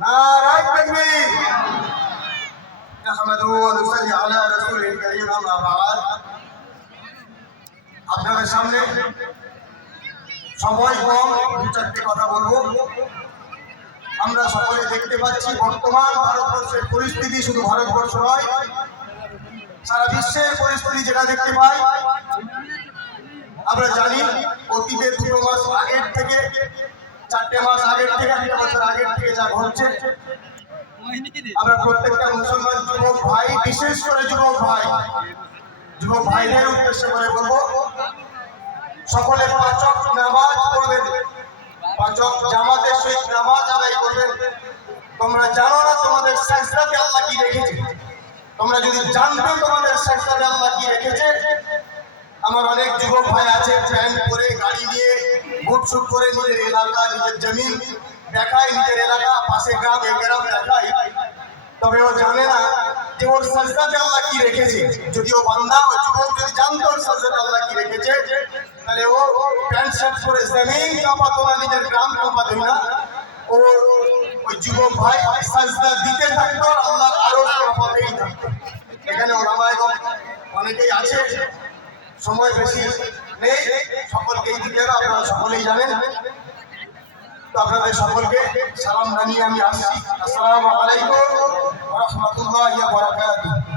নারায়ে তাকবীর। নাহমাদুহু ওয়া নুসাল্লি আলা রাসূলিল কারীম, আম্মা বা'দ। আপনাদের সামনে সময় কম, দু চারটি কথা বলবো। আমরা সকলে দেখতে পাচ্ছি বর্তমান ভারতবর্ষের পরিস্থিতি, শুধু ভারতবর্ষ নয়, সারা বিশ্বের পরিস্থিতি যেটা দেখতে পাই। আমরা জানি অতীতে 2 মাস আগের থেকে, 4টে মাস আগের থেকে, 1 বছর আগের থেকে যা ঘটছে, আমরা প্রত্যেকটা মুসলমান যুবক ভাই, বিশেষ করে যুবক ভাইদের উদ্দেশ্য করে বলবো, সকলে 5 ওয়াক্ত নামাজ পড়বেন, 5 ওয়াক্ত জামাতের সহিত নামাজ আদায় করবেন। তোমরা জানো না তোমাদের সিজদাতে আল্লাহ কি রেখেছে? তোমরা যদি জানতে তোমাদের সিজদাতে আল্লাহ কি রেখেছে। আমার অনেক যুবক ভাই আছে, প্যান্ট পরে, গাড়ি নিয়ে, বুট শুট করে নিজের এলাকা, নিজের জমিন দেখায়, নিজের এলাকা, পাশে গ্রাম, এই গ্রাম দেখায়। তবে ও জানে না যে ওর সিজদাতে আল্লাহ কি রেখেছে। যদি ও বান্দা, ও যুবক যদি জানতো ওর সিজদাতে আল্লাহ কি রেখেছে, তাহলে ও প্যান্ট শার্ট পরে জমিন কাঁপাতো না, নিজের গ্রাম কাঁপাতো না। ও ওই যুবক ভাই সিজদা দিতে থাকতো, আর আল্লাহর আরশ কাঁপাতেই থাকতো। এখানে ওলামায়ে অনেকেই আছে, সময় বেশি নেই, সকলকেই দিতে হবে, আপনারা সকলেই জানেন। তো আপনাদের সকলকে সালাম জানিয়ে আমি আসছি। আসসালামু আলাইকুম ওয়া রাহমাতুল্লাহি ওয়া বারাকাতুহু।